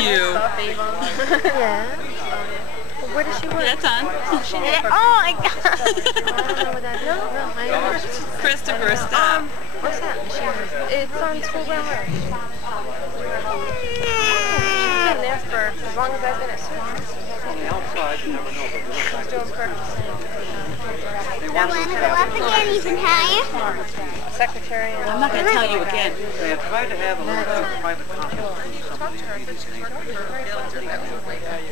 you. Yeah. Where does she work? That's on. Oh my God. I don't know what that is. No, I don't know. Christopher, stop. What's that? It's on School Ground Road. She's been there for as long as I've been at school. On the outside, you never know. She's doing purchasing. Want to go up again even higher? Secretary. I'm not going to tell you again. They have tried to have a little bit of private confidence with some of these things.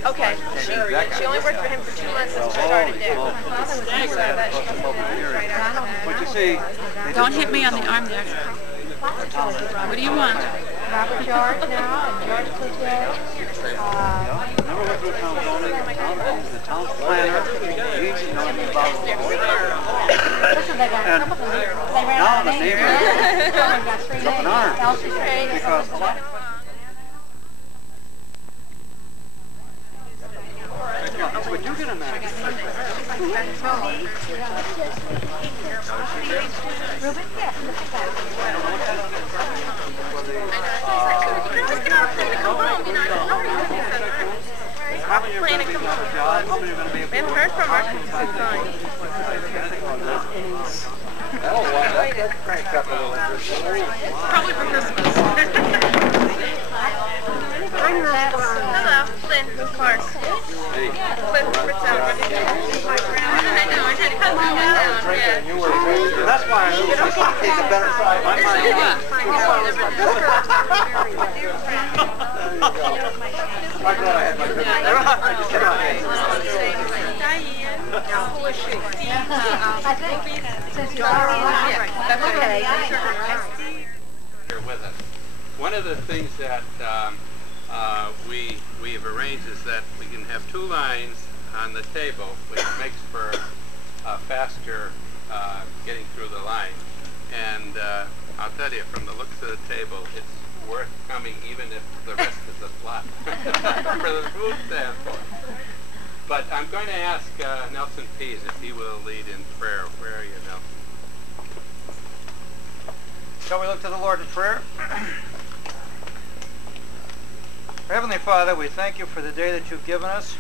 Okay. She only worked for him for 2 months since she started there. But you see, Don't hit me on the arm there. What do you want? Robert George now, and George Cloutier. never went through town zoning, the town planner, he's known about the and now the neighbor up in arms because would you get a match? We haven't heard from her since it's fine. Probably for Christmas. Hello, Lynn, of course. Hey. I know, I had to cut my down, yeah. That's why I knew it's a better side. I'm glad I had my good I just came Here with us. One of the things that we have arranged is that we can have 2 lines on the table, which makes for faster getting through the line. And I'll tell you, from the looks of the table, it's worth coming even if the rest is a flop for the food standpoint. But I'm going to ask Nelson Pease if he will lead in prayer. Where are you, Nelson? Shall we look to the Lord in prayer? Our Heavenly Father, we thank you for the day that you've given us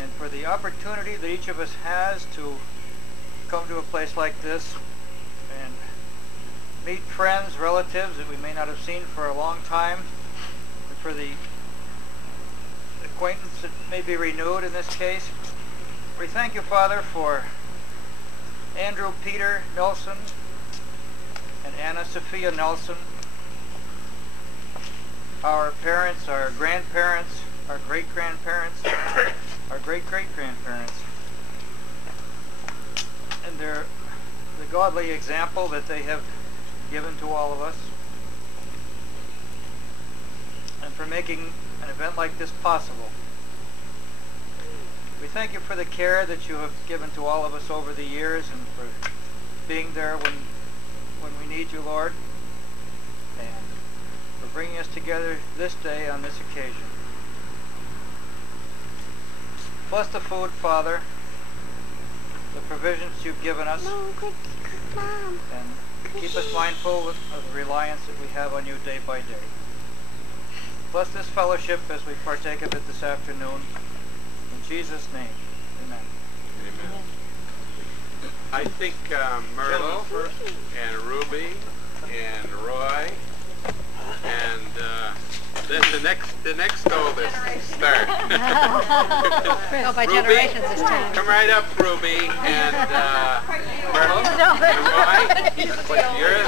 and for the opportunity that each of us has to come to a place like this and meet friends, relatives that we may not have seen for a long time, and for the acquaintance that may be renewed in this case. We thank you, Father, for Andrew Peter Nelson and Anna Sophia Nelson, our parents, our grandparents, our great-grandparents, our great-great-grandparents, and the godly example that they have given to all of us, and for making an event like this possible. We thank you for the care that you have given to all of us over the years and for being there when we need you, Lord, and for bringing us together this day on this occasion. Bless the food, Father, the provisions you've given us, and keep us mindful of the reliance that we have on you day by day. Bless this fellowship as we partake of it this afternoon. In Jesus' name, amen. Amen. I think Myrtle and Ruby and Roy and then the next oldest start. Go by Ruby, generations this time. come right up, Ruby, and Myrtle, and Roy. You're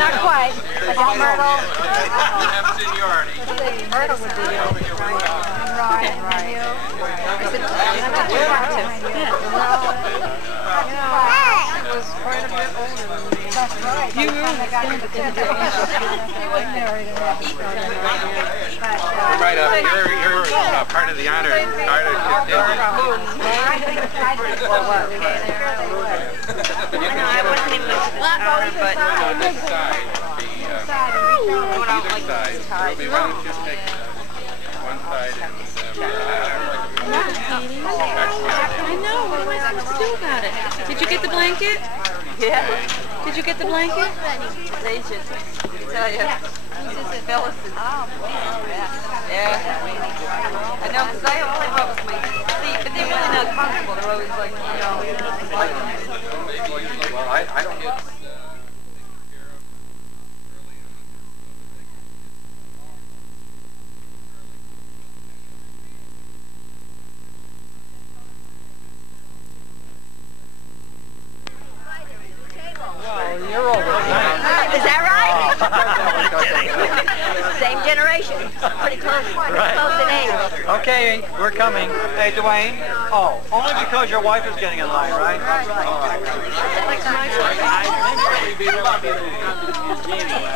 Not quite. All Myrtle. You have seniority. Myrtle would be Roy and you. I said, I'm not too far to. It was quite a bit older than me. That's right. You were he was married and had right up. You're part of the honor. I wasn't even but on this side, either side. Ruby, why don't you take one side and I know. What am I supposed to do about it? Did you get the blanket? yeah. Did you get the blanket? They should tell you. Phyllis is Yeah. I know, because I always thought it was my seat, but they're really not comfortable. They're always like, you know, Well, I don't know. well, you're over. Is that right? Same generation. Pretty close. Right. Close in age. Okay, we're coming. Hey, Dwayne. Oh, only because your wife is getting in line, right?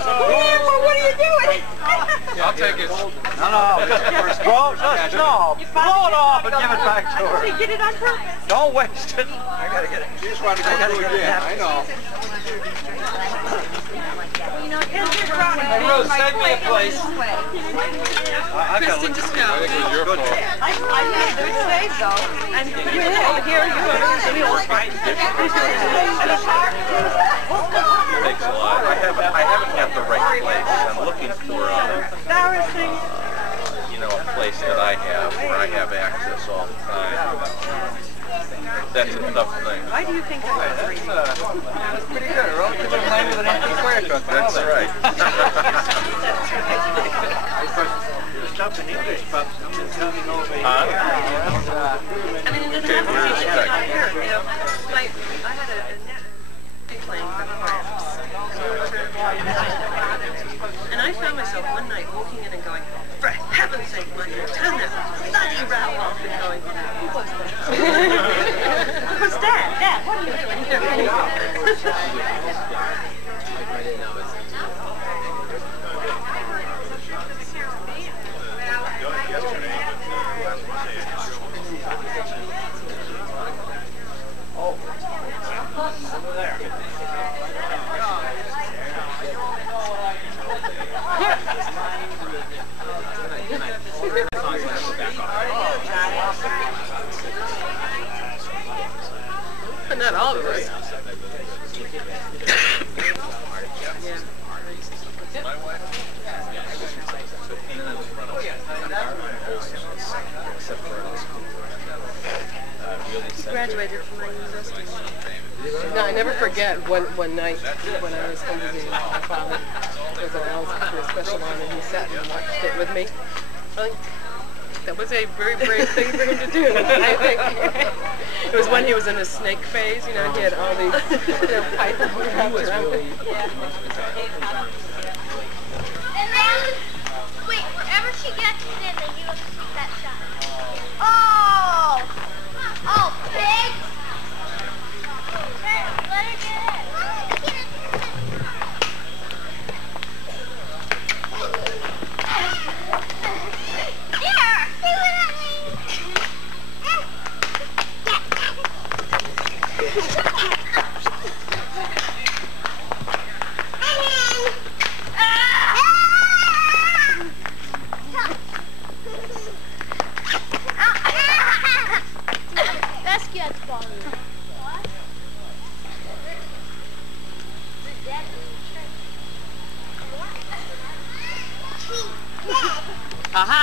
Well, what are you doing? I'll take it. No. Just blow it off and give it back to her. You did it on purpose. Don't waste it. I gotta get it. You just wanted to go through again. I know. Hey, Ruth, save me a place. I've got to look. I think it was your fault. I made a good save, though. And here you are. Thanks a lot. I haven't got the right place. I'm looking for a place that I have where I have access all the time. That's a tough thing. Why do you think That's pretty good. A relatively lane with an empty square truck. That's right. Stuff in English pups coming over here. I mean, it doesn't have to be just out here, you know. Like, I had a net playing for cramps. And I found myself one night walking in and going, for heaven's sake, Michael, turn that bloody route off, and going, what's that? What's that? Dad, what are you doing here? Not all of us. Graduated from my university. No, I never forget one night when I was home visiting my father. There was an Alice Cooper special on, and he sat and watched it with me. That was a very brave thing for him to do, I think. It was when he was in his snake phase, you know, he had all these pythons wrapped around him. And then, wait, wherever she gets it in, then you have to take that shot. Oh! Oh, pig! Let her get it. There! See what I mean? Basketball. What? Aha!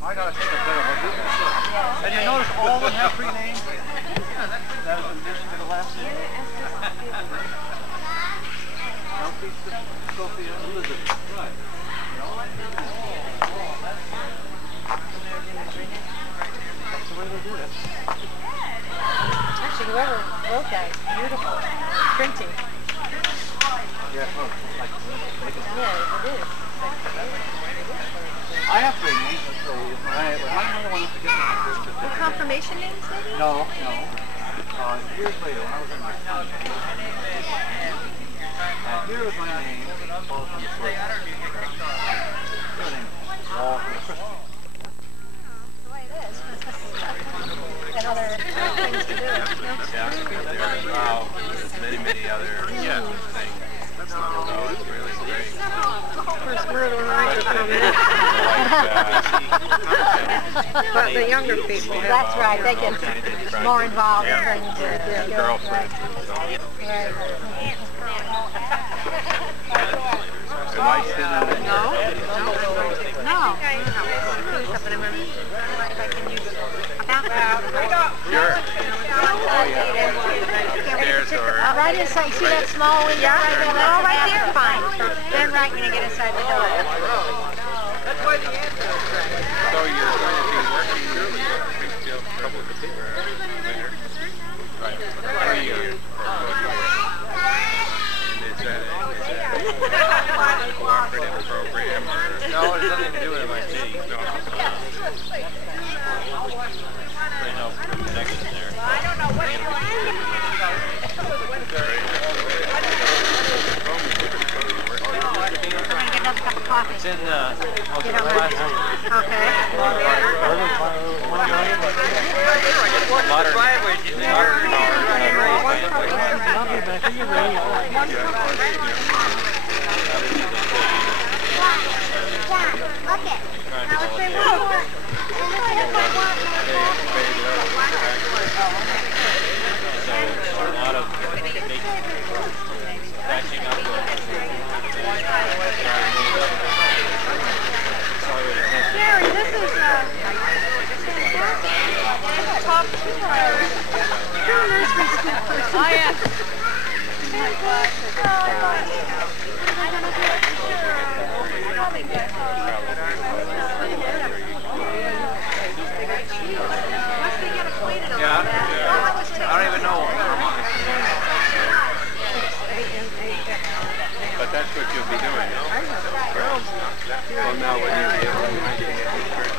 I gotta take a better look at that. And you notice all of them have three names? That is in addition to the last name. Sophia Elizabeth. Right. That's the way they do it. Actually, whoever wrote that is beautiful. Printing. Yeah, like Yeah, it is. I have three names. So when I want to forget my first certificate. Confirmation names, maybe? No. Years later, when I was in my college, here was my name, all from the first. Her name is all from the first. The way it is. And other things to do. Wow, there's many other things. That's not so it's really great. First Myrtle and I are coming in. But the younger people. That's right. They get more involved in things. Girlfriend. Right. Am I sitting on it? No. Sure. There's or... Right inside. See that small window? Yeah. Oh, right there. Fine. Then right when you get inside the door. That's why the answer is right. So you're going to be working early. We still have trouble with the people. Right. Are you? Is that a cooperative program or? No, it has nothing to do with MIT. No. Right now, connection there. I don't know what you get another cup of coffee. It's in the You don't mind? Okay. modern driveways. You think Jerry, this is top two nursery school person. Oh, yeah. I don't even know. But that's what you'll be doing now. Well, now when you get home, you have church.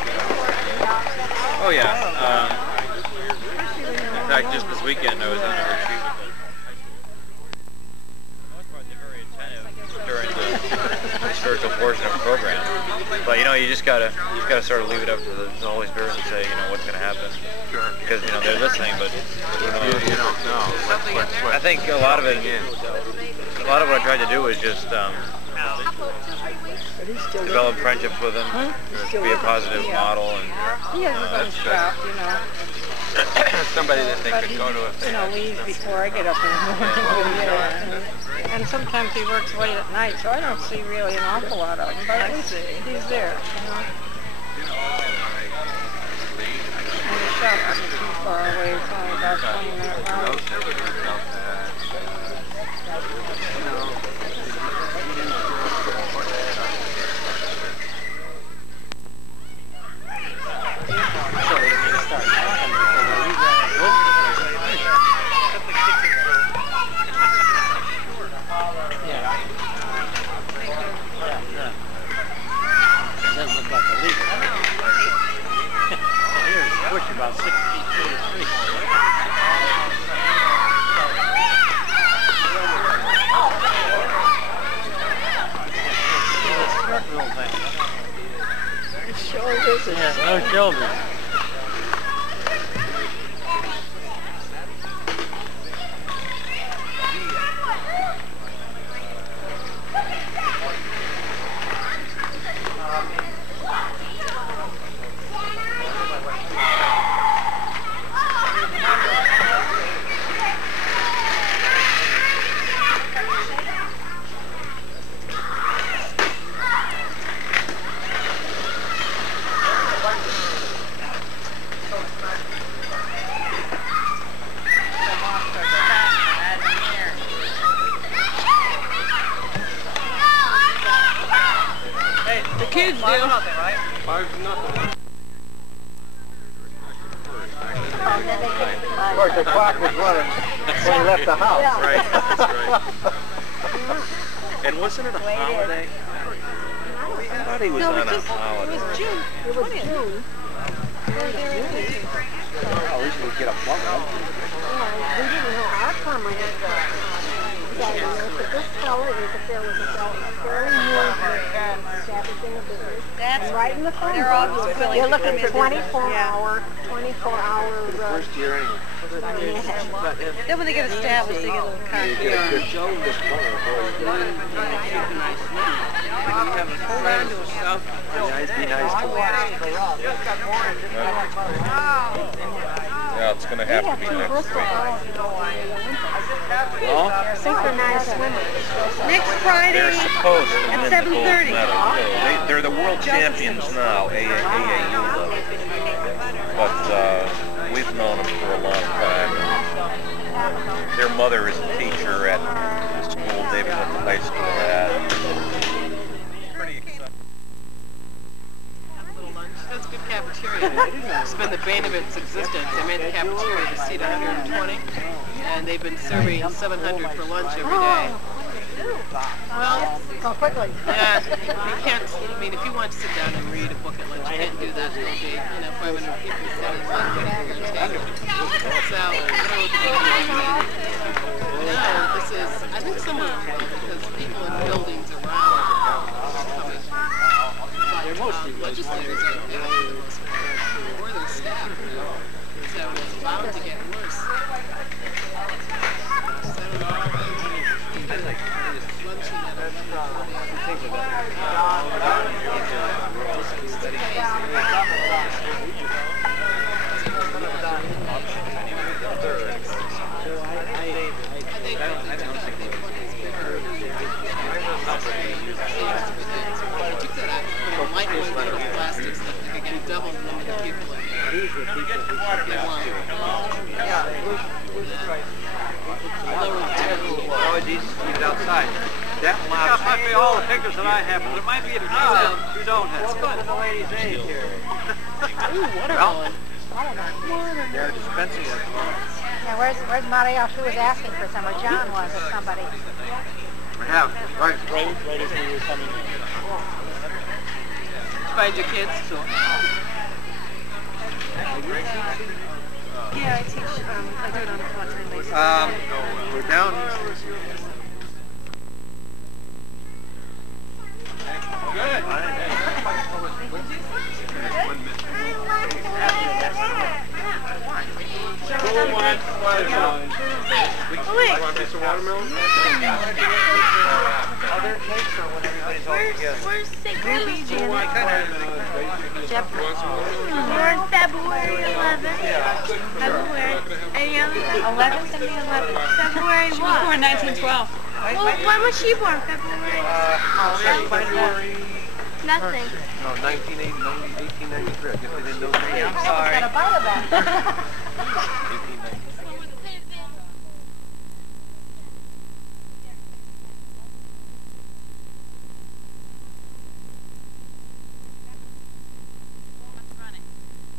Oh yeah. In fact, just this weekend I was on a retreat with them. They're very attentive during the spiritual portion of the program. But you know, you just gotta sort of leave it up to the Holy Spirit and say, you know, what's gonna happen. Sure. Because you know they're listening, but You don't know. What, I think a lot of it. A lot of what I tried to do was just develop friendships with them, be a positive model, and He hasn't got his strap, you know. somebody that they could go to if they had leaves before I get up in the morning. And sometimes he works late at night, so I don't see really an awful lot of him. But at least he's there. And the shop isn't too far away. It's only about 20-minute ride. about 6 feet 3. Shoulders. Yeah, no shoulders. Kids do. 5-0. Of course, the clock was running when he left the house. Right, that's right. And wasn't it a holiday? I thought he was on a holiday. It was June. It was June. At least we get a plumber. We didn't know our plumber had this fella is a fairly establishing a business. And right in the front. They're always willing You're to looking come for in. 24-hour. First year anyway. Then when they get established, they get a little cocky. Be nice to Yeah, it's going to have to be next week. They're synchronized swimmers. Next Friday They're supposed to at win the gold 7:30. medal. They're the world champions now, AAU level. But we've known them for a long time. Their mother is a teacher at the school David went to high school at. Pretty exciting. Little lunch. That's a good cafeteria. It's been the bane of its existence. They made the cafeteria to seat 120, and they've been serving 700 for lunch every day. Well, So quickly. yeah, you can't, I mean, if you want to sit down and read a book at lunch, you can't do that. There'll be, 500 people sitting at your table. So, no, this is, I think some of them will, because people in buildings around are coming. But legislators are there for the most part, or their staff. So it's bound to get worse. So, lunching at 11. Double the number of people in He's outside. That might be all the pictures that I have, but it might be a few that you don't have. Let's go to the lady's age here. Ooh, watermelon. They're dispensing it. Yeah, where's Mario? She was asking for some, or John was, or somebody. We have, right as we were coming in. Find your kids. Yeah, I teach, I do it on a part-time basis. We're down. Good. Other cakes or when everybody's all together? Where's Ruby, Janet, Jeff. Born February 11th. February 11th and the 11th. February She was what? born 1912. Well, when was she born? February? February. Nothing. No, 1893. I guess they didn't know the name. I'm sorry. Got a bite of that. 1893.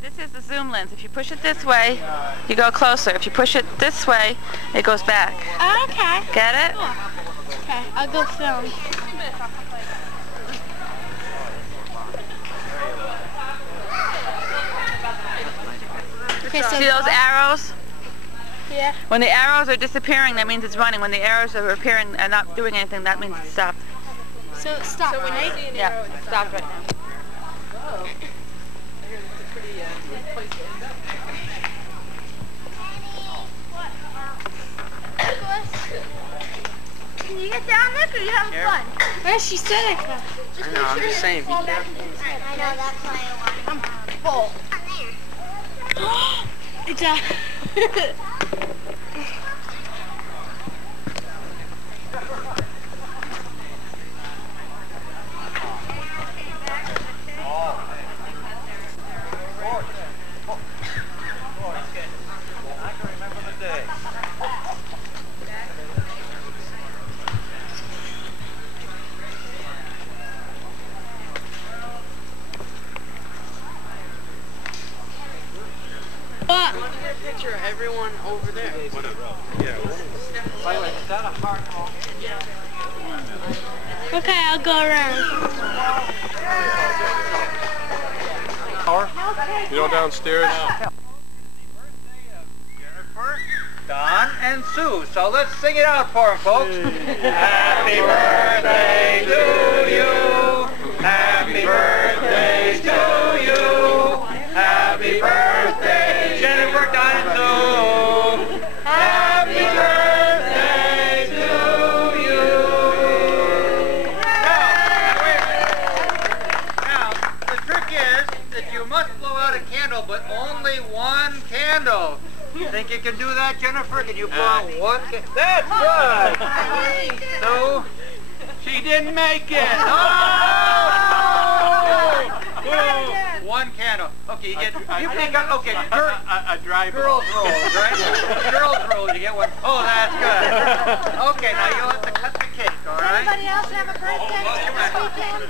This is the zoom lens. If you push it this way, you go closer. If you push it this way, it goes back. Okay. Get it? Okay, I'll go film. Okay, so See those arrows? yeah. When the arrows are disappearing, that means it's running. When the arrows are appearing and not doing anything, that means it's stopped. So stop, right? Yeah, it's stopped right now. Can you get down there? Or are you having fun? Where she said I could. I know, I'm just saying, be careful. I know, that's why I want to. I'm full. It's a... I can remember the day. What? Picture of everyone over there. By the way, is that a heart? Okay, I'll go around. You know, downstairs. Birthday of Jennifer. Don and Sue. So let's sing it out for them, folks. Happy birthday to you. Happy birthday to you. Happy birthday, Jennifer, Don, and Sue. Happy birthday to you. Now, the trick is that you must blow out a candle, but only one candle. Think you can do that, Jennifer? Can you blow out one candle? That's good. So, she didn't make it. Oh! One candle. Okay, you get. You pick up. Okay, A dry girls' rolls, right? Girls' rolls. You get one. Oh, that's good. Okay, now you'll have to cut the cake. All right. Anybody else have a birthday this weekend?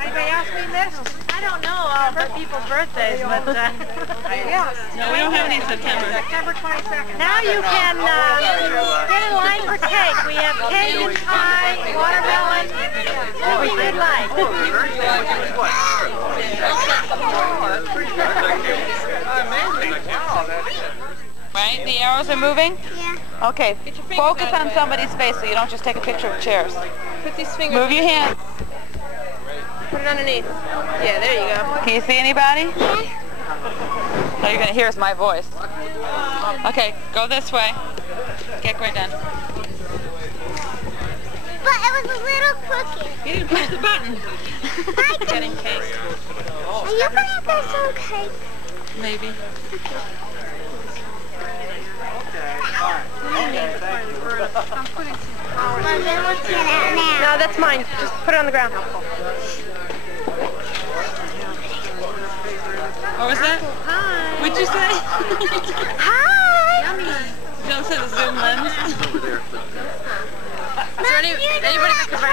Anybody else we missed? I don't know all the people's birthdays, but yes. No, we don't have any in September. September 22nd. Now you can get in line for cake. We have cake and pie, watermelon, everything you'd like. Right? The arrows are moving? Yeah. Okay. Focus on somebody's face so you don't just take a picture of chairs. Put these fingers. Move your hand. Put it underneath. Yeah, there you go. Can you see anybody? All you're going to hear is my voice. Okay, go this way. Get right done. But it was a little crooked. You didn't push the button. I did. Getting cake. Are you going to get some cake? Maybe. Well, then we'll get out now. No, that's mine. Just put it on the ground. What was that? Hi. What'd you say? Hi. Don't say the zoom lens. Is there anybody that can bring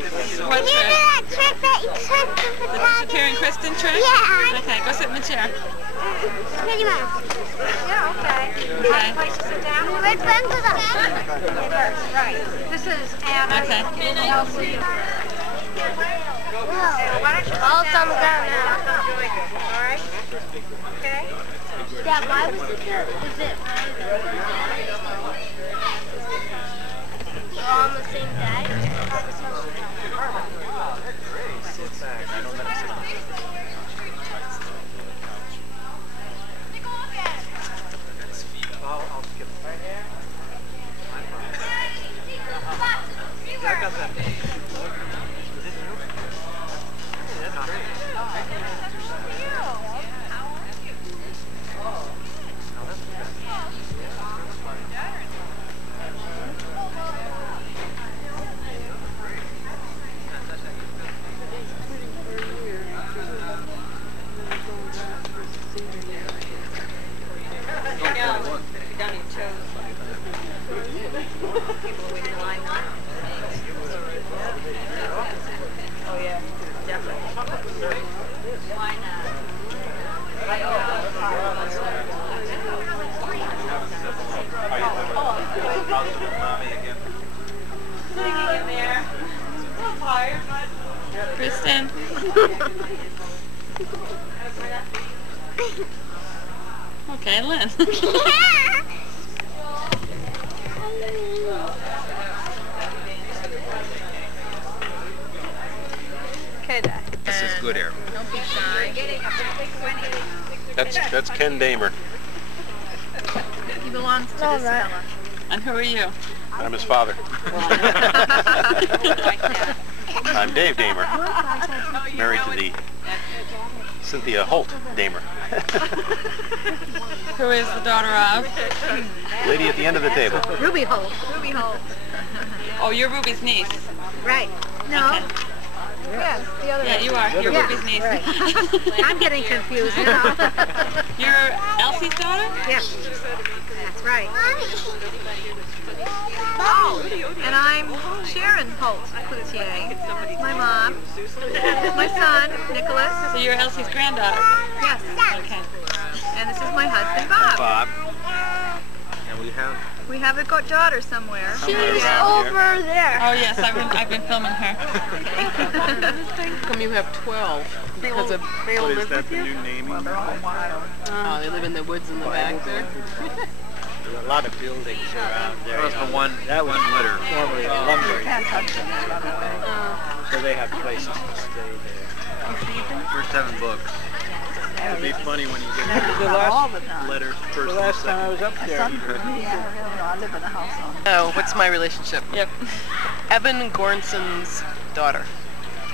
Can What you do trick? that trick that you took the The photographer? disappearing Kristen trick? Yeah. Okay, go sit in the chair. Pretty much. Yeah, okay. Okay. Place to sit down. Which one's the Right. This is Anna. Okay. Elsie. Why don't you All on the ground now. all right? Okay. Dad, why was it good? Was it? We're all on the same day? I'll skip it. Right here? I got that. That's great. Kristen. Okay, Lynn. Okay, Dad. This is good air. Don't be shy. That's Ken Damer. He belongs to this fella. And who are you? I'm his father. I'm Dave Damer, married to the Cynthia Holt Damer. Who is the daughter of? Lady at the end of the table. Ruby Holt. Ruby Holt. Oh, you're Ruby's niece. Right. No. Okay. Yes, the other Yeah, you are. You're Yeah, Ruby's niece. right. I'm getting confused now. You're Elsie's daughter? Yeah. That's right. Oh, and I'm Sharon Holt Cloutier. My mom, my son, Nicholas. So you're Elsie's granddaughter. Yes. Okay. And this is my husband, Bob. Bob. And we have a daughter somewhere. She's over there. Oh yes, I've been filming her. How come you have 12? Because of What is that, the new naming? they live in the woods in the back there. There's a lot of buildings around there. That was the one. That was litter. formerly a lumber. So they have places to stay there. First 7 books. It'd be funny when you get the last letters. The last time I was up there. Oh, what's my relationship? Yep. Evan Gornson's daughter.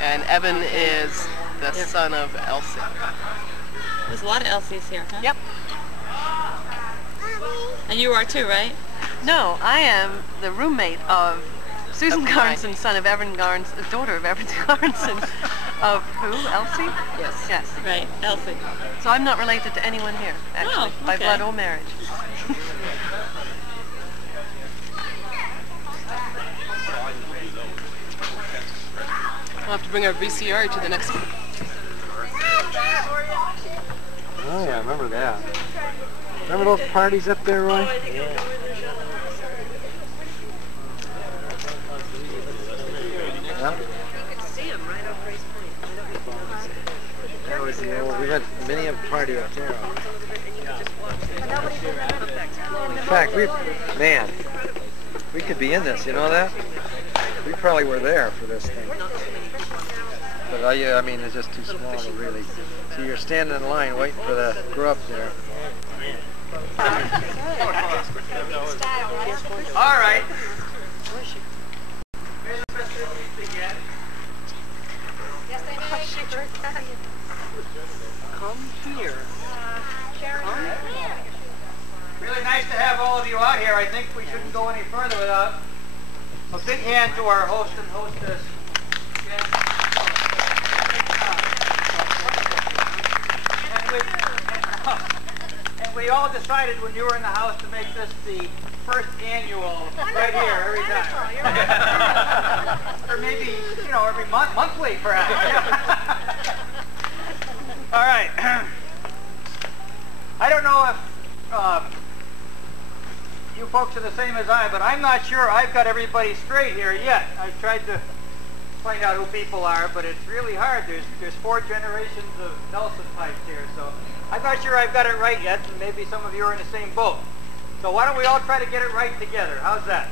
And Evan is the son of Elsie. There's a lot of Elsies here, huh? Yep. And you are too, right? No, I am the roommate of Susan Right. Garnson, son of Evan Garnson, daughter of Evan Garnson. Of who? Elsie? Yes. Yes. Right, Elsie. So I'm not related to anyone here, actually, Oh, by okay. blood or marriage. We'll have to bring our VCR to the next one. Oh yeah, I remember that. Remember those parties up there, Roy? Yeah. That was the old, we had many a party up there. In fact, we could be in this, you know that? We probably were there for this thing. But I mean, it's just too small to really. So you're standing in line waiting for the grub there. All right. Come here. Really nice to have all of you out here. I think we shouldn't go any further without a big hand to our host and hostess. And we all decided when you were in the house to make this the first annual right here every time. Or maybe, you know, every monthly perhaps. All right. I don't know if you folks are the same as I, but I'm not sure I've got everybody straight here yet. I've tried to find out who people are, but it's really hard. There's 4 generations of Nelson types here, so I'm not sure I've got it right yet, and maybe some of you are in the same boat. So why don't we all try to get it right together? How's that?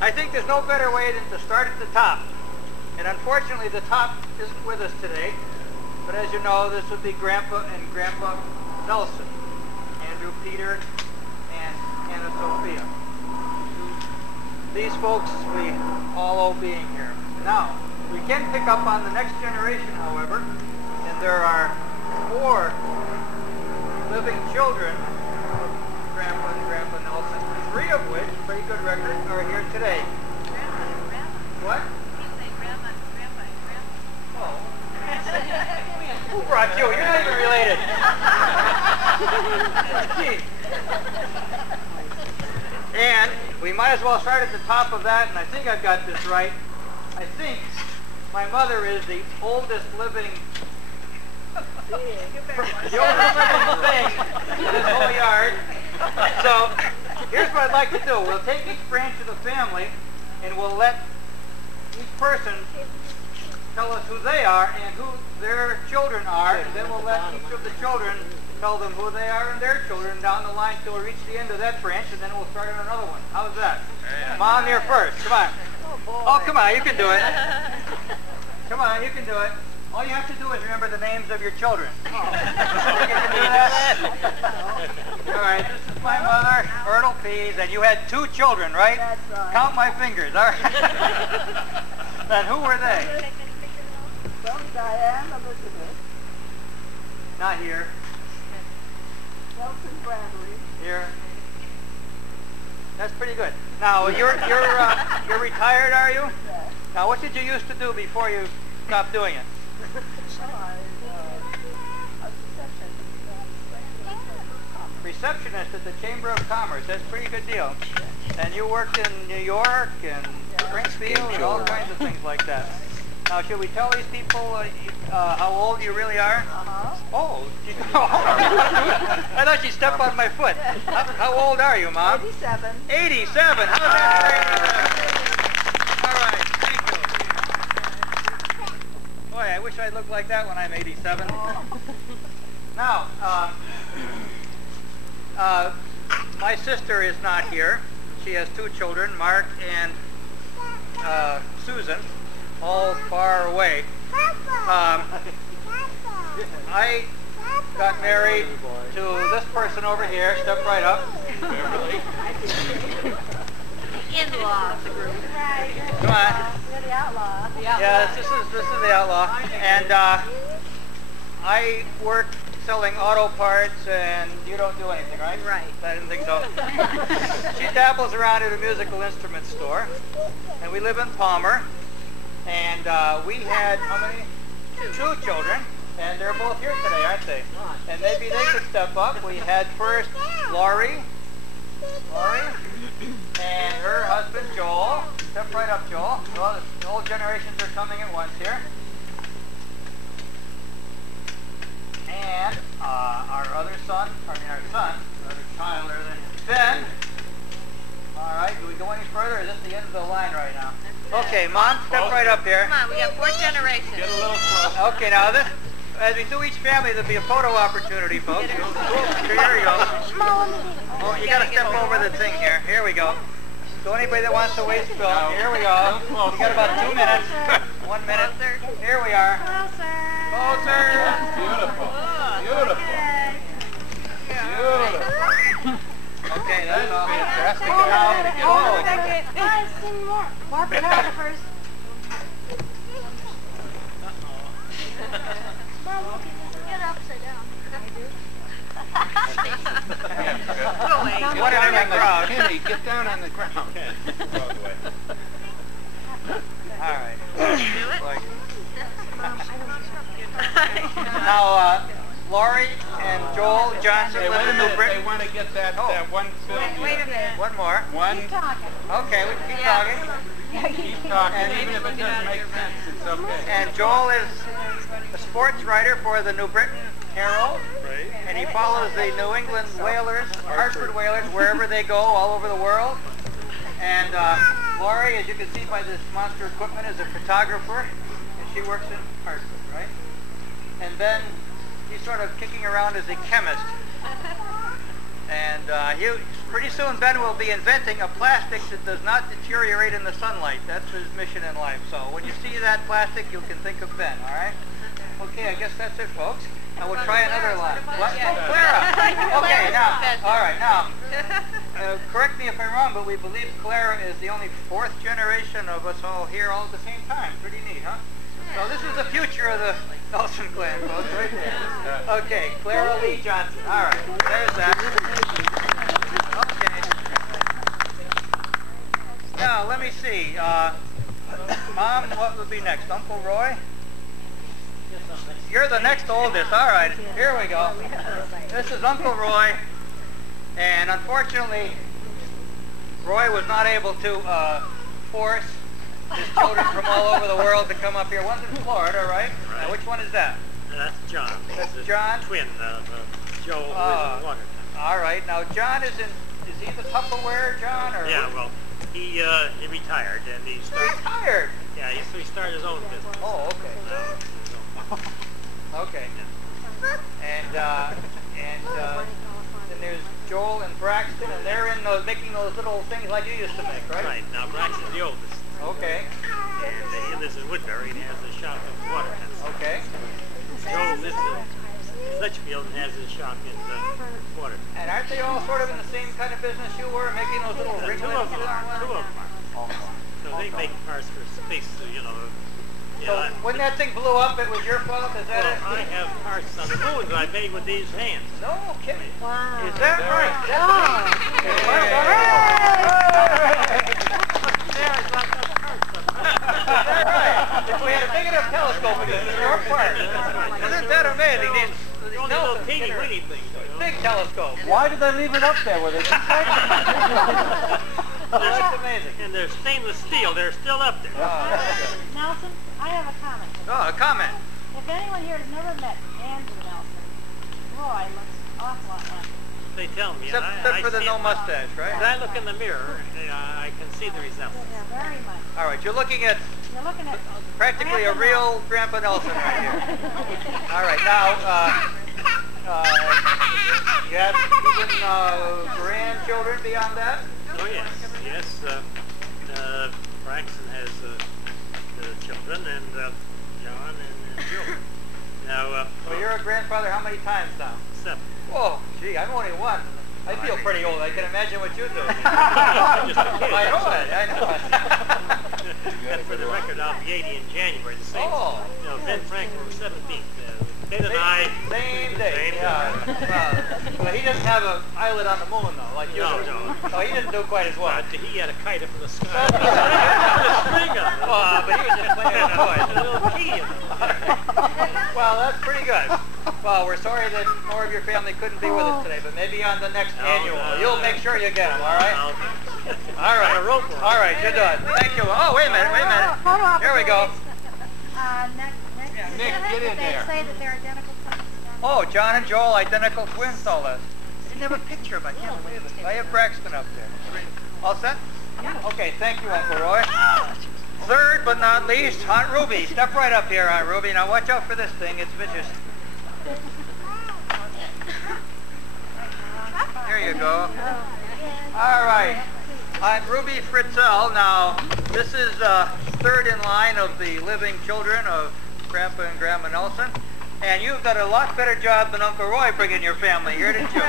I think there's no better way than to start at the top. And unfortunately, the top isn't with us today. But as you know, this would be Grandpa and Grandpa Nelson, Andrew Peter, and Anna Sophia. These folks we all owe being here. Now, we can pick up on the next generation, however, and there are 4 living children of Grandpa and Grandpa Nelson, 3 of which, pretty good record, are here today. What? Oh. Who brought you? You're not even related. Gee. And we might as well start at the top of that, and I think I've got this right. I think my mother is the oldest living thing in this whole yard. So here's what I'd like to do. We'll take each branch of the family, and we'll let each person tell us who they are and who their children are, and then we'll let each of the children tell them who they are and their children down the line till we reach the end of that branch, and then we'll start on another one. How's that? Mom, you're first. Come on. Oh, come on. You can do it. Come on. You can do it. All you have to do is remember the names of your children. You get to do that? All right. This is my mother, Myrtle Pease, and you had 2 children, right? That's right. Count my fingers. All right. Then who were they? Well, Diane Elizabeth, Not here. Nelson Bradley. Here. That's pretty good. Now you're retired, are you? Yes. Now what did you used to do before you stopped doing it? Receptionist at the Chamber of Commerce. That's a pretty good deal. And you worked in New York and Springfield and all kinds of things like that. Now, should we tell these people how old you really are? Oh, I thought you stepped on my foot. How old are you, Mom? 87. 87. How's that for 87? All right, thank you. Boy, I wish I looked like that when I'm 87. Now, my sister is not here. She has 2 children, Mark and Susan, all far away. I got married to this person over here. Step right up. In-law of the group. Come on. You're the outlaw. Yeah, this is the outlaw. And I work selling auto parts, and you don't do anything, right? Right. I didn't think so. She dabbles around at a musical instrument store, and we live in Palmer. And we had how many? 2 children, and they're both here today, aren't they? And maybe they could step up. We had first Laurie, and her husband Joel. Step right up, Joel. Well, the whole generations are coming at once here. And our other son, our child, Ben. All right, do we go any further, or is this the end of the line right now? Okay, Mom, step right up here. Come on, we got 4 generations. Get a little closer. Okay, now this, as we do each family, there'll be a photo opportunity, folks. Here you go. Oh, you got to step over the thing here. Here we go. So anybody that wants to waste film, here we go. We got about 2 minutes. 1 minute. Here we are. Closer. Beautiful. Beautiful. Beautiful. Okay, that's all. Fantastic. Guys, sing more. More photographers. Get upside down. What in the crowd? Kenny, get down on the ground. All right. Now, Laurie and Joel Johnson Hey, live wait a in New minute. They Britain. want to get that one film. Wait a minute. One more. One. Okay, we can keep talking. Keep talking. Even if it doesn't make sense, it's okay. And Joel is a sports writer for the New Britain Herald. Right. And he follows the New England Whalers, Hartford Whalers, wherever they go, all over the world. And Laurie, as you can see by this monster equipment, is a photographer, and she works in Hartford, right? And then he's sort of kicking around as a chemist. And pretty soon Ben will be inventing a plastic that does not deteriorate in the sunlight. That's his mission in life. So when you see that plastic, you can think of Ben, all right? Okay, I guess that's it, folks. Now we'll try another line. What? Oh, Clara. Okay, now, all right, now, correct me if I'm wrong, but we believe Clara is the only 4th generation of us all here all at the same time. Pretty neat, huh? So this is the future of the Nelson clan, folks, right there. Okay, Clara Lee Johnson. All right, there's that. Okay. Now, let me see. Mom, what would be next? Uncle Roy? You're the next oldest. All right, here we go. This is Uncle Roy. And unfortunately, Roy was not able to force his children from all over the world to come up here. One's in Florida, right? Now, which one is that? That's John. That's John? Twin of Joe, who is in Watertown. All right. Now, John is he the Tupperware John? Or Yeah, well, he retired and he started. Retired? Yeah, he started his own business. Oh, okay. Okay. And then there's Joel and Braxton, and they're in making those little things like you used to make, right? Right. Now, Braxton's the oldest. Okay. And this is Woodbury and has a shop in Watertown. Okay. Joe lives in Litchfield and has his shop in Watertown. And aren't they all sort of in the same kind of business you were, making those little Two ringlets? of them are. So they make parts for space, so, you know. So when that thing blew up, it was your fault? Is that it? I have parts on the moon that I made with these hands. No kidding. Wow. Is that right? If we had a big enough telescope, it would be your part. Isn't that amazing? These Only little teeny weeny things. big telescope. Why did they leave it up there with it? That's amazing. And they're stainless steel. They're still up there. Nelson, I have a comment. Oh, a comment. If anyone here has never met Andrew Nelson, Roy looks an awful lot like him. They tell me. Except for the no mustache, right? When I look in the mirror, I can see the resemblance. Very much. All right, you're looking at practically a real Grandpa Nelson right here. All right, now, you have even grandchildren beyond that? Oh yes, yes. Braxton has children, and John and Joe. Now, Well, you're a grandfather how many times now? 7. Oh, gee, I'm only 1. I feel pretty old. I can imagine what you do. Just a kid. I know it. I know it. And for the record, I'll be 80 in January. The same. Oh. You know, Ben Franklin was 17th. Ted and I. Same day. Same Yeah. Well, he doesn't have an island on the moon, though, like you No, do. no. Oh, he didn't do quite as well. But he had a kite up in the sky. With a string on it. Oh, but he was just playing with toys. A little key in it. Well, that's pretty good. Well, we're sorry that more of your family couldn't be with us today, but maybe on the next annual, you'll make sure you get them, all right? All right. All right, you're done. Thank you. Oh, wait a minute, wait a minute. Hold on. Here we go. Nick, get in there. They say that they're identical twins. Oh, John and Joel, identical twins, no less. I didn't have a picture of them. I can't believe it. I have Braxton up there. All set? Yeah. Okay, thank you, Uncle Roy. Third but not least, Aunt Ruby. Step right up here, Aunt Ruby. Now watch out for this thing. It's vicious. There you go. All right. Aunt Ruby Fritzell. Now, this is third in line of the living children of Grandpa and Grandma Nelson. And you've done a lot better job than Uncle Roy bringing your family here, didn't you?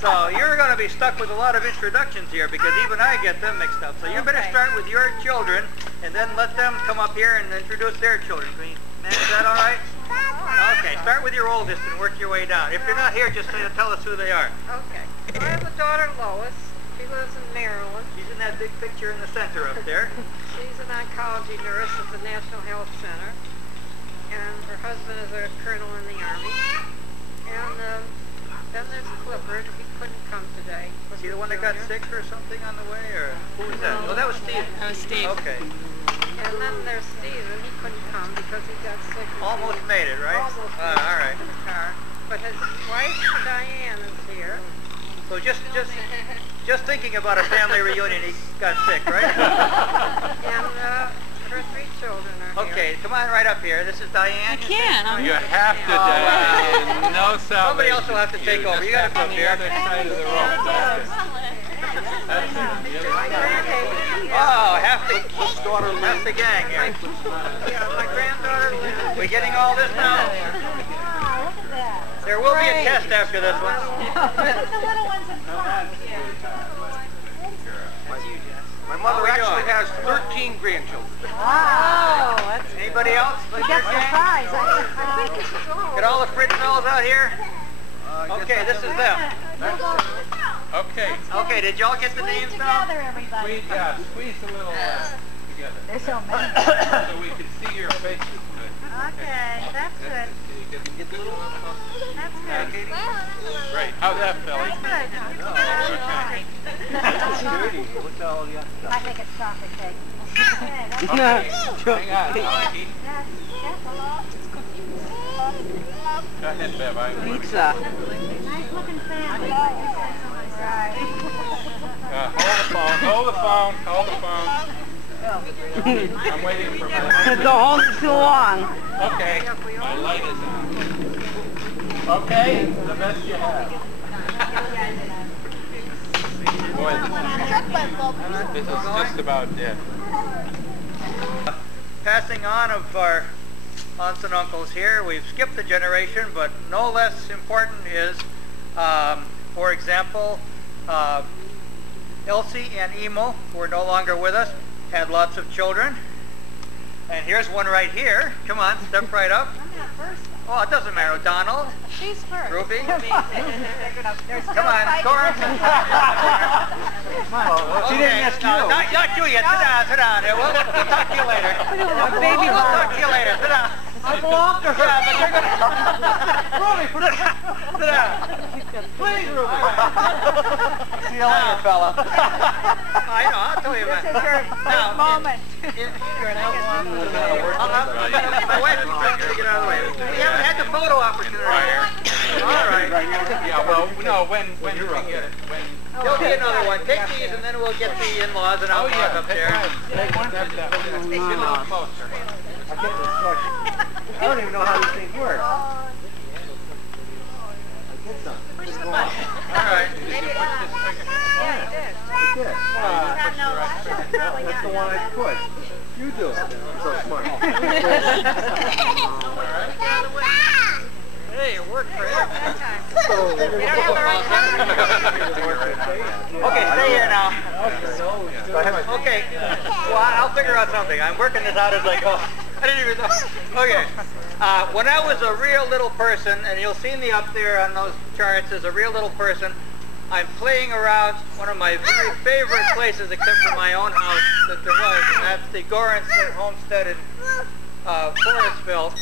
So you're going to be stuck with a lot of introductions here because even I get them mixed up. So you better start with your children and then let them come up here and introduce their children. Can you manage that all right? Okay, start with your oldest and work your way down. If you're not here, just tell us who they are. Okay. I have a daughter, Lois. She lives in Maryland. She's in that big picture in the center up there. She's an oncology nurse at the National Health Center. And her husband is a colonel in the Army. And then there's Clifford. He couldn't come today. Was he the one that got sick or something on the way? Or who was that? Oh, that was Steve. That was Steve. Okay. And then there's Stephen. He couldn't come because he got sick. Almost made it, right? Almost made it all right. in the car. But his wife, Diane, is here. So just thinking about a family reunion, he got sick, right? And her 3 children are here. Okay, come on right up here. This is Diane. I can. You have to, Diane. No salvation. Somebody else will have to take over. You got to come here. The other side of the road. That's it. Oh, half the gang here. Yeah, my granddaughter Lynn. We getting all this now? Wow, look at that. There will be a test after this one. Look at the little ones in front. My mother actually has 13 grandchildren. Wow. That's Anybody else? we got surprise. I think this is all. Get all the Fritzells out here. Okay, this is them. Okay. Okay, did y'all get the names now? Together, everybody. Squeeze a little together. There's so many. So we can see your faces good. Okay, that's good. Get the little one. That's good. Great. How's that, Philly? That's good. Look at all you got. I think it's chocolate cake. Hang on, Mikey. That's a lot. Go ahead, Bev. Pizza. Nice looking family. Right. Hold the phone. I'm waiting for my... Go home too long. Okay, my light is on. Okay, the best you have. Boy, this is just about dead. Passing on of our aunts and uncles here, we've skipped a generation, but no less important is, for example, Elsie and Emo, who are no longer with us, had lots of children. And here's one right here. Come on, step right up. I'm not first. Oh, it doesn't matter. Donald, She's first. Ruby. Come Come on, Cora. She didn't ask you. No, not you yet. Sit down. We'll talk to you later. We'll talk to you later. Sit down. I belong to her. Yeah, but you're gonna... Ruby, Sit down. please, Ruby. See you later, fella. I know, I'll tell you about it. This is her moment. My wife is trying to get out of the way. We haven't had the photo opportunity here. All right. Yeah, well, no, when you're up there. There'll be another one. Take these and then we'll get the in-laws and outlaws up there. Take one. Get a little closer. I don't even know how these things work. I get something. Hey, it worked for him. Okay, stay here now. Okay, well, I'll figure out something. I'm working this out as I go. I didn't even know. Okay, when I was a real little person, and you'll see me up there on those charts as a real little person, I'm playing around one of my very favorite places, except for my own house, that there was, and that's the Goranson homestead in Forestville.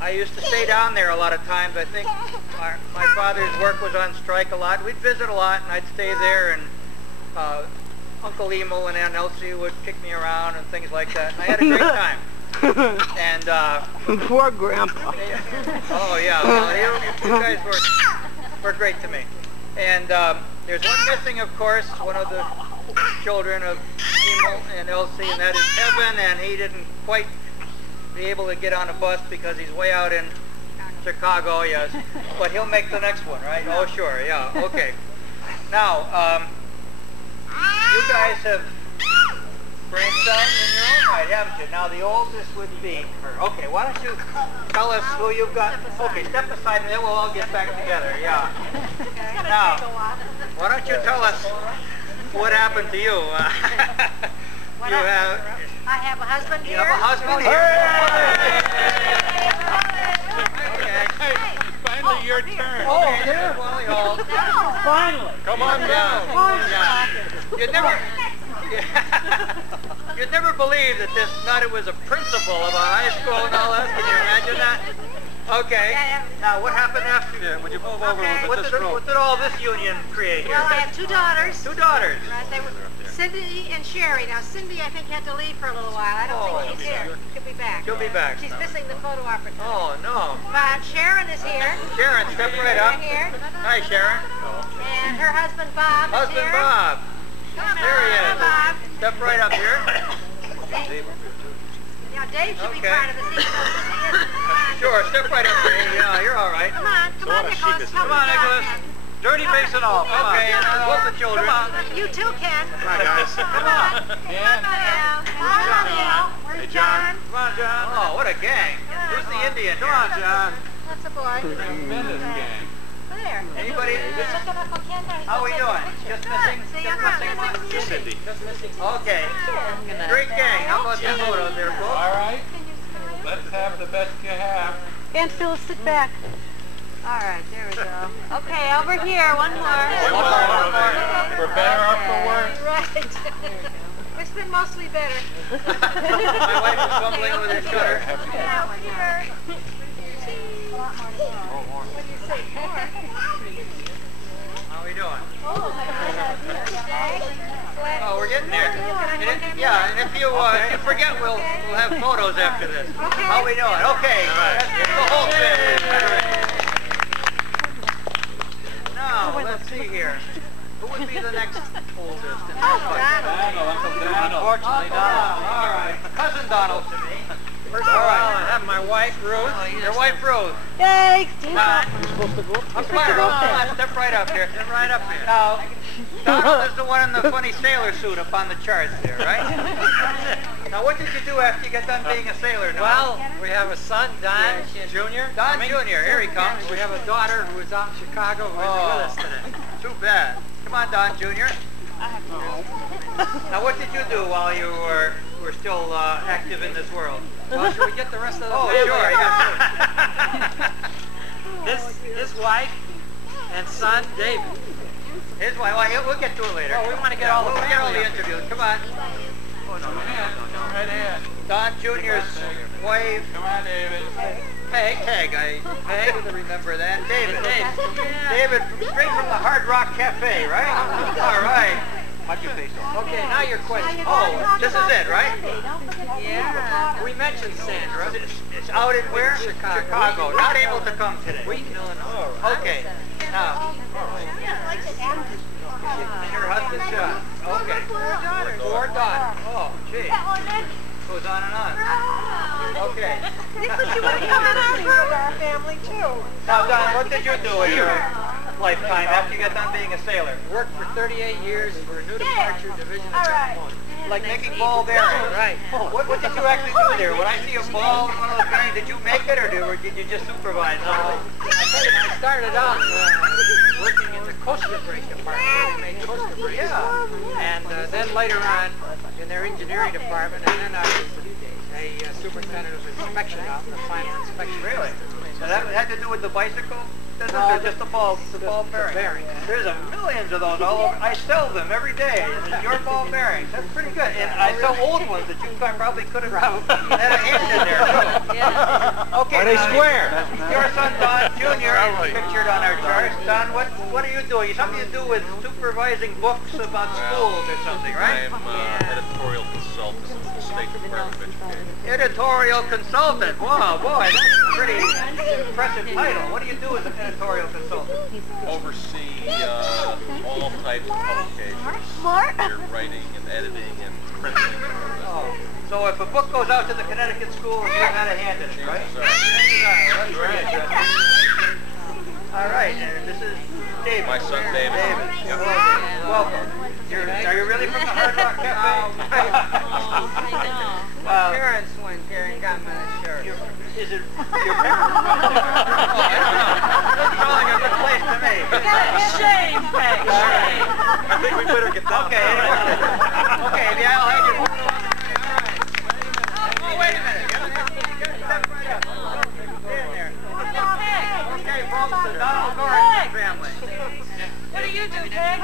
I used to stay down there a lot of times. I think my father's work was on strike a lot. We'd visit a lot, and I'd stay there, and Uncle Emil and Aunt Elsie would kick me around and things like that. And I had a great time. And poor Grandpa. oh yeah, well, you guys were great to me. And there's one missing, of course, one of the children of Emil and Elsie, and that is Evan, and he didn't quite be able to get on a bus because he's way out in Chicago, yes. But he'll make the next one, right? Oh, sure, yeah, okay. Now, you guys have branched out in your own right, haven't you? Now, the oldest would be her. Okay, why don't you tell us who you've got? Okay, step aside and then we'll all get back together, yeah. Now, why don't you tell us what happened to you? I have a husband here. You have a husband here. Hey, finally your turn. Oh, there. Finally. Come on down. You'd never believe that it was a principal of a high school and all that. Can you imagine that? Okay. Now, what happened after that? Would you move over a little bit? What did all this union create here? Well, I have two daughters. Two daughters. Right, they were Cindy and Sherry. Now, Cindy, I think, had to leave for a little while. I don't think she's here. She'll be back. She'll be back. She's missing the photo opportunity. Oh, no. But Sharon is here. Sharon, step right up. Here. Hi, Sharon. And her husband, Bob, is Husband here. Bob. Come on, There he is. Bob. Step right up here. Now, Dave should be part of this, even though Cindy isn't. Come on. Sure, step right up here. Yeah, you're all right. Come on, Nicholas. Come on, Nicholas. Dirty face and all. Okay, and both the children. Come on. You too, Ken. Come on, guys. Come on. Come on, Al. Where's John? Come on, John. Oh, what a gang. Who's the Indian? Come on, John. That's a boy. Tremendous gang. There. Anybody? How are we doing? Just missing one? Cindy. Okay. Great gang. How about the photos there, folks? All right. Let's have the best you have. And Phyllis, sit back. All right, there we go. Okay, over here, one more. For better or for worse. Right. It's been mostly better. My wife is fumbling with her shutter. Yeah, over here. What do you say? How are we doing? Oh, we're getting there. And if you forget, we'll have photos after this. Okay. How are we doing? Okay. That's the whole thing. Now, let's see here. Who would be the next oldest in this fight? Unfortunately, Donald. All right. Cousin Donald to me. All right. I have my wife, Ruth. Your wife, Ruth. Yay! I'm sorry, Ruth. Step right up here. Step right up here. Now, Donald is the one in the funny sailor suit up on the charts there, right? Now, what did you do after you got done being a sailor, Donald? Well, we have a son, Don Jr. Don Jr., here he comes. We have a daughter who is out in Chicago who is with us today. Too bad. Come on, Don Jr. Now, what did you do while you were still active in this world? Well, should we get the rest of the family? Sure. Yes. His wife and son, David. His wife. Well, we'll get to it later. Oh, we want to get all the family interviews. Come on. Oh, no. Right ahead. Don Jr.'s wife. Come on, David. Peg. I able to remember that. David, straight from the Hard Rock Cafe, right? All right. Okay, now your question. Oh, this is it, right? Yeah. We mentioned Sandra. It's out in where? Chicago. Not able to come today. Wheaton, Illinois. Okay. Now. And your husband, John. Okay. Four daughters. Oh, gee. Goes on and on. Okay. Nicholas, you want to come in our family, too. Now, Don, what did you do in your lifetime after you got done being a sailor? Worked for 38 years for a new departure division of California. like making ball bearings. Right. What did you actually do there? When I see a ball in one of those bearings, did you make it or did you just supervise? I started out working in the coaster brake department. They made coaster brakes. Yeah. And then later on in their engineering department, and then I was a superintendent of inspection out in the final inspection. Really? So that had to do with the bicycle business or just the ball bearing? There's millions of those all over. I sell them every day. And your ball bearings. That's pretty good. And I sell old ones that you probably could have had a hand in there too. Yeah. Okay. Are they square? Your son Don Jr. is pictured on our chart. Don, what are you doing? Something to do with supervising books about schools or something, right? I'm editorial consultant with the State Department of Education. Editorial consultant. Wow, boy, that's a pretty impressive title. What do you do as an editorial consultant? Oversee all types of publications. Your writing and editing and printing. Oh, so if a book goes out to the Connecticut schools, you had a hand in it, right? That's very interesting. All right, and this is David. My son David. David. Welcome. Are you really from the Hard Rock Cafe? My parents went there and got me a shirt. Is it your parents? Oh, I don't know. That's calling a good place to me. Shame, Peg, shame. I think we better get down. Okay, okay, yeah, I'll have you. All right. Oh, wait a minute. Step right up. Stand there. Okay, folks, the Donald Norton family. What do you do, Peg?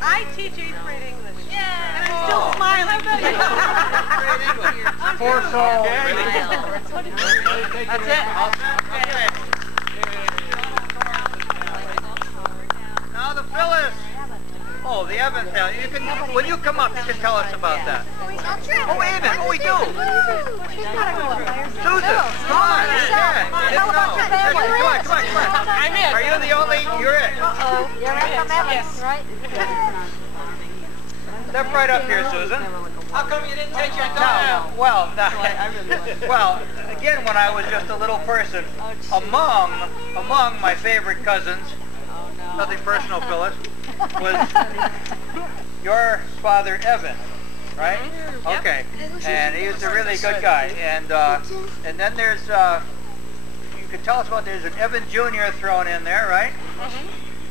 I teach 8th grade English. Yeah. And I'm still smiling. Poor soul. That's it. Okay. Now the Phyllis. Oh, the Evans family. When you come up, you can tell us about that. Oh, Evan. Oh, we do. Susan, come on. Tell about your family. Come on. I'm in. Are you the only? You're it. Uh-oh. You're right from Evans, right? Step right up here, Susan. How come you didn't take your dog? Well, well, again, when I was just a little person, among my favorite cousins, nothing personal, Phyllis, was your father, Evan, right? Okay, and he was a really good guy. And then there's, you can tell us about, there's an Evan Jr. thrown in there, right?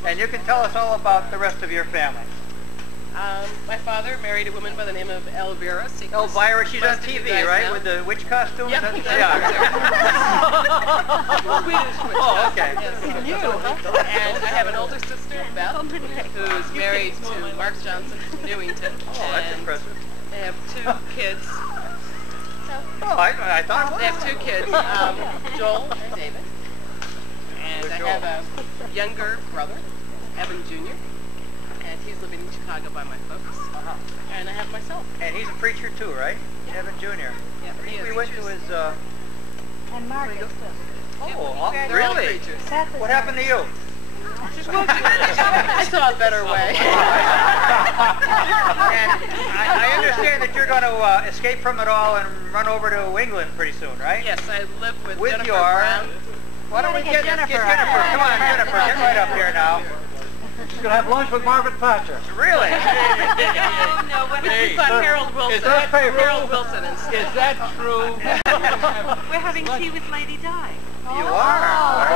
And you can tell us all about the rest of your family. My father married a woman by the name of Elvira. Elvira, she's on TV, right? With the witch costume? Yep. Oh, okay. And I have an older sister, Beth, who's married to Mark Johnson from Newington. Oh, that's impressive. They have 2 kids. Oh, I thought They have 2 kids, Joel and David. And I have a younger brother, Evan Jr., and he's living in Chicago by my folks. And I have myself. And he's a preacher too, right? Evan Jr. Yeah, he is. We went to his, And Mark is too. oh, They're all really? preachers. What happened to you? I saw a better way. And I understand that you're going to escape from it all and run over to England pretty soon, right? Yes, I live with Jennifer your, Brown. why don't we get get Jennifer. Jennifer? Come on, Jennifer, get right up here now. She's going to have lunch with Margaret Thatcher. Really? Oh, no. We thought Harold Wilson. Harold Wilson instead. Is that true? We're having tea with Lady Di. You are.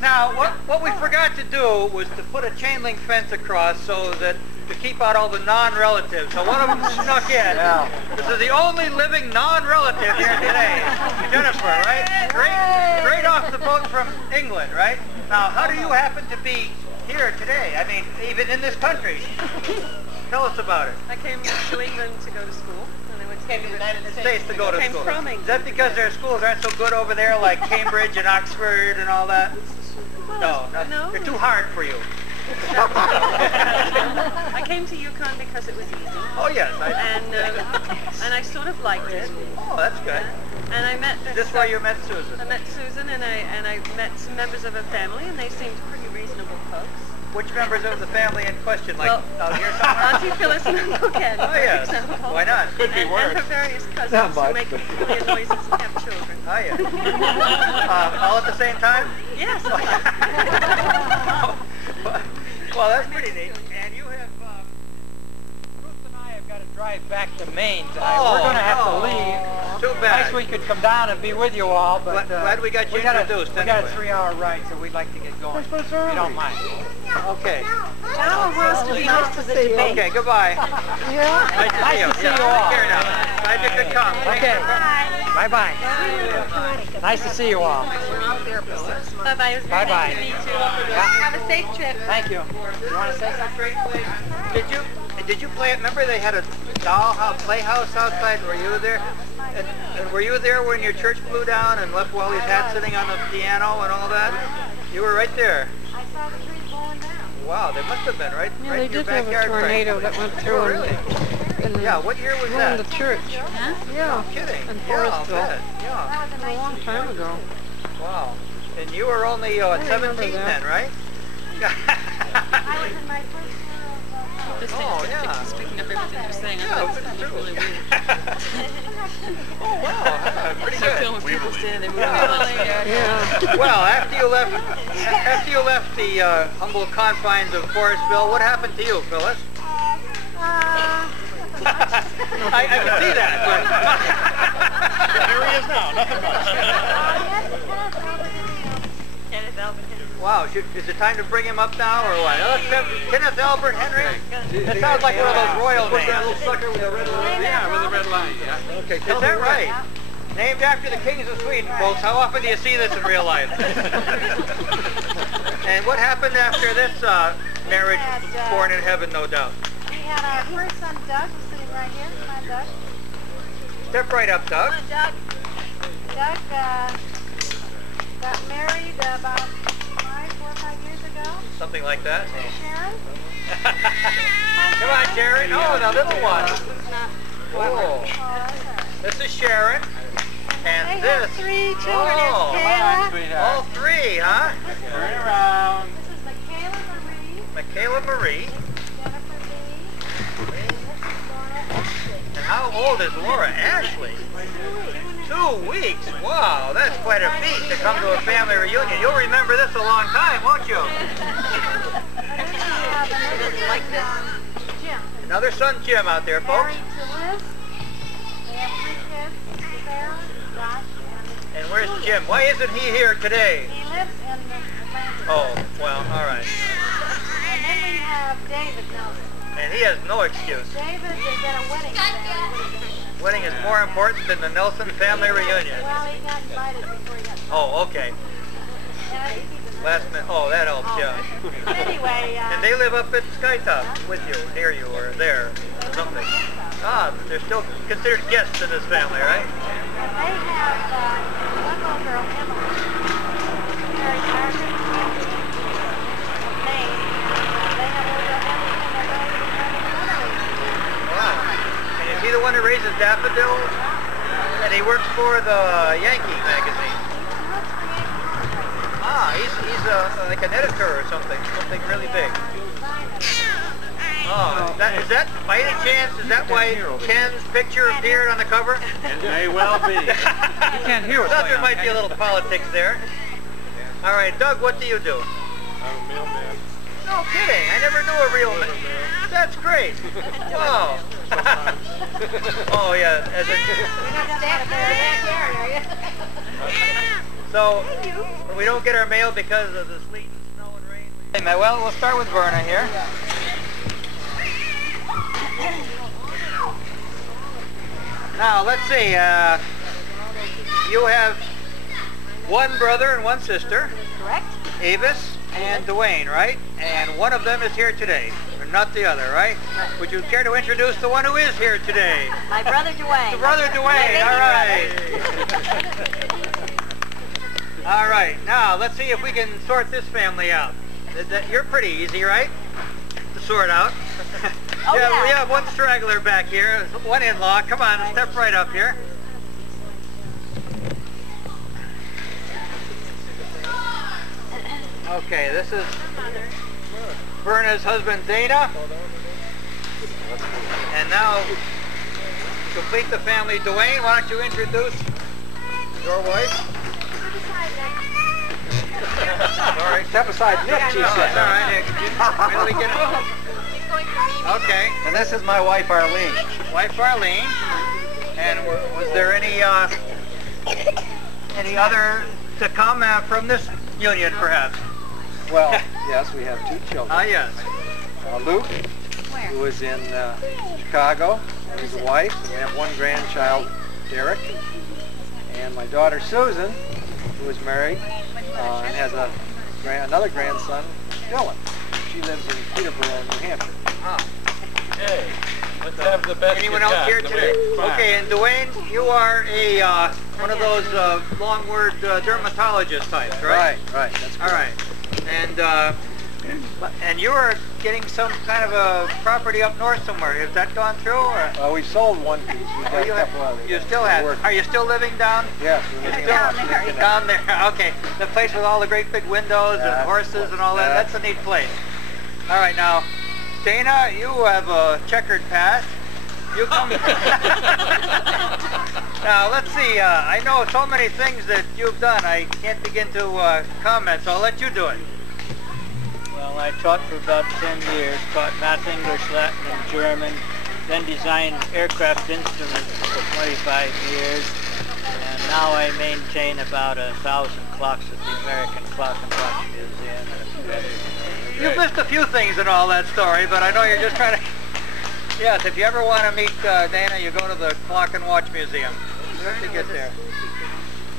Now, what we forgot to do was to put a chain link fence across so that to keep out all the non-relatives. So one of them snuck in. Yeah. This is the only living non-relative here today. Jennifer, right? Great off the boat from England, right? Now, how do you happen to be here today? I mean, even in this country. Tell us about it. I came to England to go to school, and I went to the United States to go to came school. from England. Is that because their schools aren't so good over there, like Cambridge and Oxford and all that? No, they're too hard for you. I came to Yukon because it was easy. Oh yes, and I sort of liked it. Oh, that's good. And I met. Is this where you met Susan? I met Susan, and I met some members of her family, and they seemed pretty reasonable folks. Which members of the family in question? Like, well, here's Auntie Phyllis and Uncle Ken. Oh yes. For example. Why not? Could be worse. And her various cousins who make weird noises and have children. Oh yeah. All at the same time? Yes. Well, that's pretty neat. And you have drive back to Maine tonight. We're going to have to leave. Too bad. Nice we could come down and be with you all, but Glad we got you introduced We got a anyway. 3-hour ride, so we'd like to get going. If you don't mind. Okay. John wants to be nice to see you. Okay, goodbye. Yeah. Nice to see you all. Take care now. Glad you could come. Okay. Bye-bye. Nice to see you all. Bye-bye. It was very Bye-bye. nice to meet you. Have a safe trip. Thank you. You want to say something? Did you play? Remember they had a dollhouse playhouse outside? Were you there? And were you there when your church blew down and left Wally's hat sitting on the piano and all that? You were right there. I saw the trees blowing down. Wow, they must have been right Yeah, in they your did have a backyard. tornado that went through Oh, really? Yeah, what year was that? the church. Huh? Yeah. No kidding. In Yeah, I'll Forestville. bet. Yeah. That was a long time ago. Wow. And you were only 17 then, right? I was in my first year of... Oh, yeah. Just picking up everything you're saying. I Yeah, know it's it's true. really weird. Oh, wow. Pretty So good. filming people standing there moving Yeah. Well, after you left the humble confines of Forestville, what happened to you, Phyllis? I can see that, but Here he is now, nothing much. wow, is it time to bring him up now, or what? Kenneth Albert Henry? That sounds like one of those royal names. Yeah, with the red line, yeah. Okay, is that right? Named after the kings of Sweden, folks. How often do you see this in real life? And what happened after this marriage? Born in heaven, no doubt. We had our first son, Doug, sitting right here. Come on, Doug. Step right up, Doug. Come on, Doug. Doug got married about 4 or 5 years ago. Something like that. Sharon. Come on, Sharon. Oh, the little one. Oh. This is Sharon. And They this. have 3 children. Oh, Here's Kayla. all 3, huh? Turn around. This is Michaela Marie. Michaela Marie. Jennifer Lee. And this is Laura Ashley. And how old is Laura Ashley? 2 weeks. Wow, that's quite a feat to come to a family reunion. You'll remember this a long time, won't you? Jim. Another son, Jim, out there, folks. Married to Liz. They have 3 kids. Sarah, Josh, And where's Jim? Why isn't he here today? and he lives in Atlanta. Oh, well, all right. And then we have David Nelson. And he has no excuse. David is at a wedding today. Wedding is more important than the Nelson family reunion. Well, he got invited before he got Oh, okay. And I think he's a Last minute. Oh, that helps, yeah. Anyway, And they live up at Skytop with you, near you, or there, or something. Ah, they're still considered guests in this family, right? and they have one little girl, Emily, married Margaret from Maine. They have over everything they're going to be Wow. And is he the one who raises daffodils? And he works for the Yankee magazine. Ah, he's like an editor or something really big. Oh, is that by any chance, is that why Ken's picture appeared on the cover? It may well be. You can't hear what's I thought there going on. might be a little politics there. All right, Doug, what do you do? I'm a mailman. No kidding, I never knew a real man. That's great. Wow. Oh yeah, as a, so we don't get our mail because of the sleet and snow and rain. Hey, well, we'll start with Verna here. Now let's see. You have one brother and one sister. Correct. Avis and Dwayne, right? And one of them is here today, or not the other, right? Would you care to introduce the one who is here today? My brother Dwayne. The brother Dwayne, all right. All right, now let's see if we can sort this family out. You're pretty easy, right? To sort out. Oh, yeah, yeah. we have one straggler back here, one in-law. Come on, step right up here. Okay, this is Verna's husband, Dana. And now, to complete the family, Dwayne, why don't you introduce your wife? Sorry. Step aside, Nick, she No, said. it's all right, Nick. Wait till we get going for Mimi. Okay. And this is my wife, Arlene. Wife Arlene. And was there any other to come from this union, perhaps? Well, yes, we have 2 children. Ah, yes. Luke, who is in Chicago, he's a wife, and we have 1 grandchild, Derek, and my daughter Susan, who is married and has another grandson, Dylan. She lives in Peterborough, New Hampshire. Hey, let's have the best. Anyone else here today? Okay, and Dwayne, you are one of those long word dermatologist types, right? Right, that's correct. All right. And you were getting some kind of a property up north somewhere. Has that gone through? Or? We sold 1 piece. We've got a couple others. You still have? Are you still living down? Yes, we're living down there. Okay. The place with all the great big windows and horses and all that. That's a neat place. All right, now, Dana, you have a checkered past. You come. Now, let's see. I know so many things that you've done. I can't begin to comment, so I'll let you do it. Well, I taught for about 10 years, taught math, English, Latin, and German, then designed aircraft instruments for 25 years, and now I maintain about 1,000 clocks at the American Clock and Watch Museum and a few others. You've missed a few things in all that story, but I know you're just trying to... Yes, if you ever want to meet Dana, you go to the Clock and Watch Museum. You have to get there.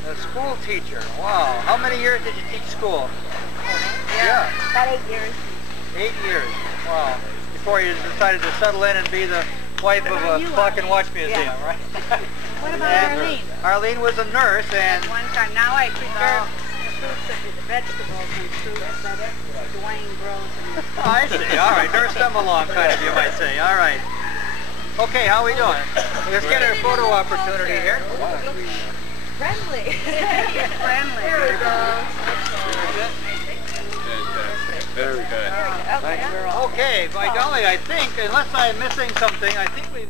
A school teacher. Wow. How many years did you teach school? Yeah. About 8 years. 8 years. Wow. Before you decided to settle in and be the wife of a Clock and Watch Museum, right? What about Arlene? Arlene was a nurse, and One time, now I prepare the vegetables and fruits that Dwayne grows. I see. All right. Nurse them along, kind of, you might say. All right. Okay, how we doing? Let's get our photo opportunity here. Friendly. Friendly. There we go. Very good. Okay, by golly, I think, unless I'm missing something, I think we've